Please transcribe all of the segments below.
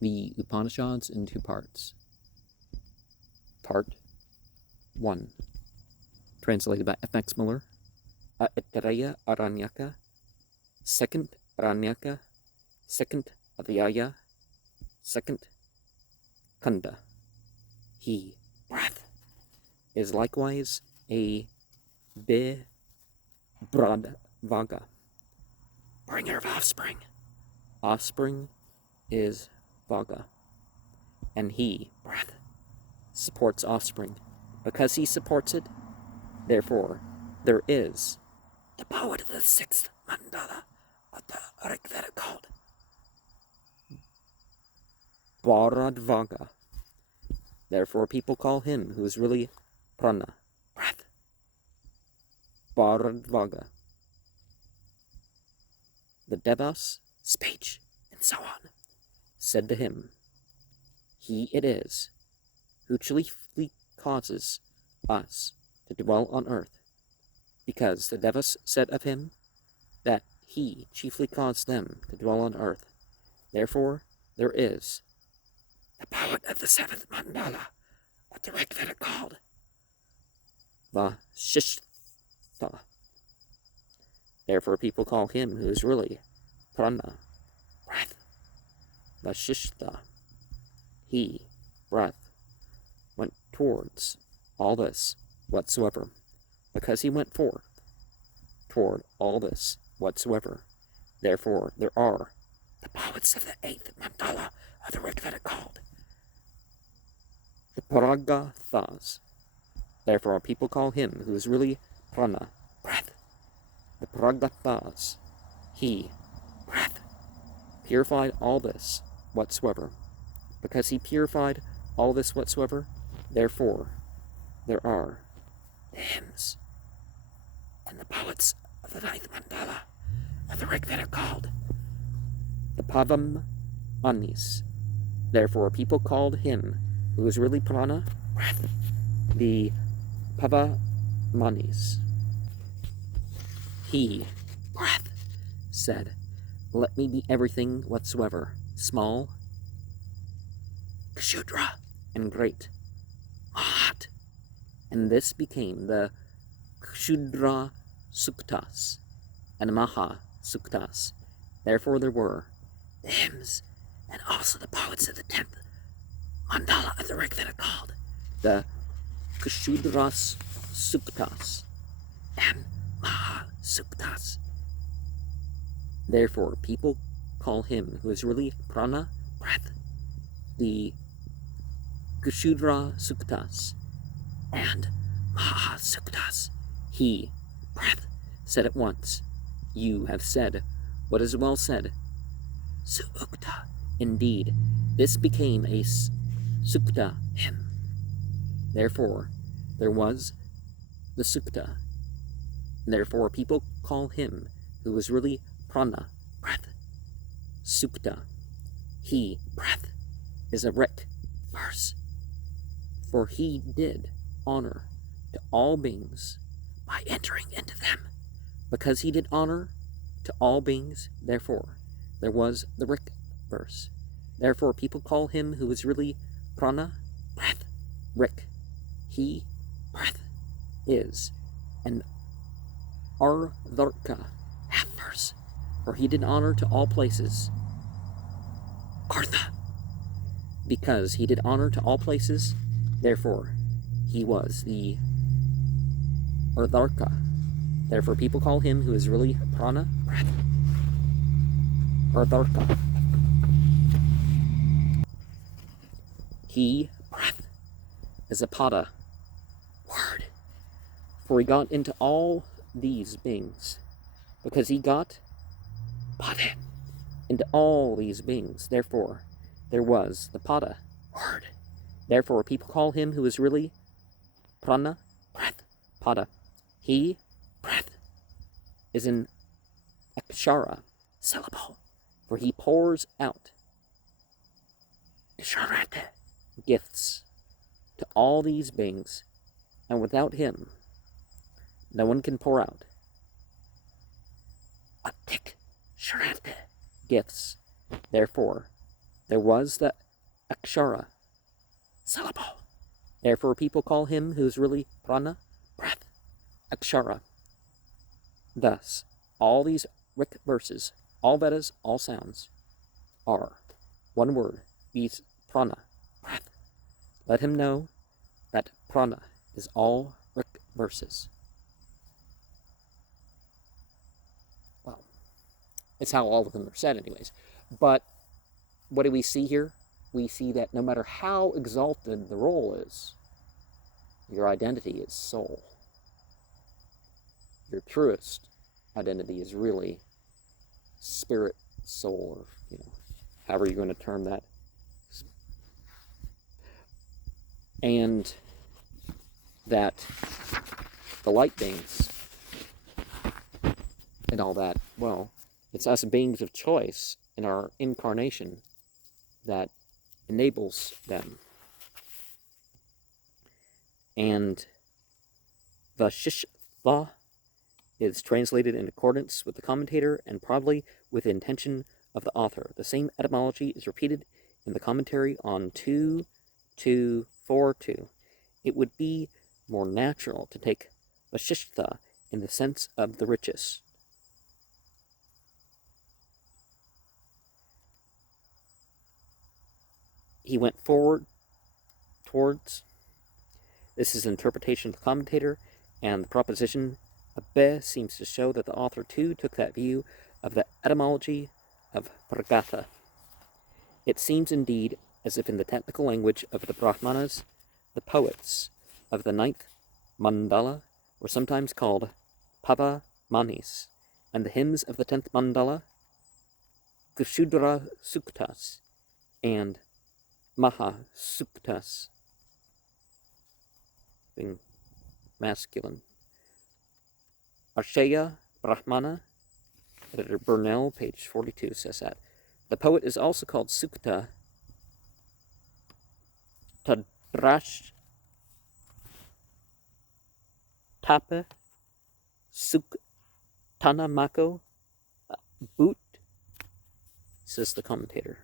the Upanishads in two parts. Part 1, translated by F.X. Muller, Aitareya Aranyaka, second Aranyaka, second Aitareya, second Kunda. He, breath, is likewise a Brad Vaga, bringer of offspring. Offspring is Vaga, and he, breath, supports offspring. Because he supports it, therefore, there is the poet of the sixth mandala of the Rig Veda called Bharadvaga. Therefore, people call him who is really prana, breath, Bharadvaga. The Devas, speech, and so on, said to him, he it is who chiefly causes us to dwell on earth, because the Devas said of him that he chiefly caused them to dwell on earth. Therefore, there is the poet of the seventh mandala of the Rig Veda called Vashishtha. Therefore, people call him who is really prana, breath, Vashishtha. He, breath, went towards all this whatsoever, because he went forth toward all this whatsoever. Therefore, there are the poets of the eighth mandala of the Rig Veda called the Pragathas. Therefore, people call him who is really prana, breath, the Pragathas. He, breath, purified all this whatsoever. Because he purified all this whatsoever, therefore, there are the hymns and the poets of the ninth mandala of the Rig Veda called the Pavam Anis. Therefore, people called him who is really prana, breath, the Pavamanis. He, breath, said, let me be everything whatsoever, small, Kshudra, and great, Mahat. And this became the Kshudra Suktas and Maha Suktas. Therefore there were the hymns and also the poets of the 10th mandala of the Rig Veda called the Kshudras Suktas and Maha Suktas. Therefore people call him who is really prana, breath, the Kshudra Suktas and Maha Suktas. He, breath, said at once, you have said what is well said, Suukta. Indeed, this became a Sukta hymn. Therefore, there was the Sukta. Therefore, people call him who was really prana, breath, Sukta. He, breath, is a Rik verse. For he did honor to all beings by entering into them. Because he did honor to all beings, therefore, there was the Rik verse. Therefore, people call him who is really prana, breath, Rik. He, breath, is an Ardharka half verse. For he did honor to all places, Artha. Because he did honor to all places, therefore, he was the Ardharka. Therefore, people call him who is really prana, breath, Ardharka. He, breath, is a pada, word. For he got into all these beings. Because he got pada into all these beings. Therefore, there was the pada, word. Therefore, people call him who is really prana, breath, pada. He, breath, is an akshara, syllable, for he pours out ksharata, gifts, to all these beings, and without him, no one can pour out atik sharata, gifts. Therefore, there was the akshara, syllable. Therefore, people call him who is really prana, breath, akshara. Thus, all these Rik verses, all Vedas, all sounds, are one word, means prana, breath. Let him know that prana is all Rik verses. Well, it's how all of them are said anyways. But what do we see here? We see that no matter how exalted the role is, your identity is soul. Your truest identity is really spirit, soul, or however you're going to term that. And that the light beings and all that, well, it's us beings of choice in our incarnation that enables them. And the Shishva is translated in accordance with the commentator and probably with the intention of the author. The same etymology is repeated in the commentary on 2.2.2.2. It would be more natural to take Vashishtha in the sense of the richest. He went forward towards. This is an interpretation of the commentator, and the proposition Abbe seems to show that the author too took that view of the etymology of Pragatha. It seems indeed as if in the technical language of the Brahmanas, the poets of the 9th mandala were sometimes called Pava Manis, and the hymns of the 10th mandala, Kushudra Suktas, and Maha Suktas, being masculine. Arsheya Brahmana, editor Burnell, page 42, says that. The poet is also called Sukta Tadrash Tape Suktanamako Boot, says the commentator.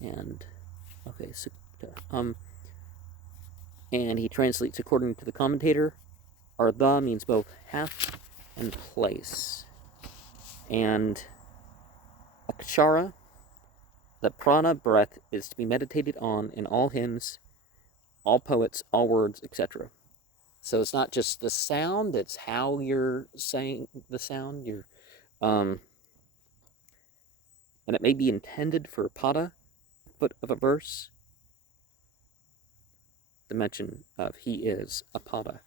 And, okay, Sukta. And he translates according to the commentator. Ardha means both half and place. And Akshara, the prana breath, is to be meditated on in all hymns, all poets, all words, etc. So it's not just the sound, it's how you're saying the sound. And it may be intended for pada, foot of a verse, the mention of he is a pada.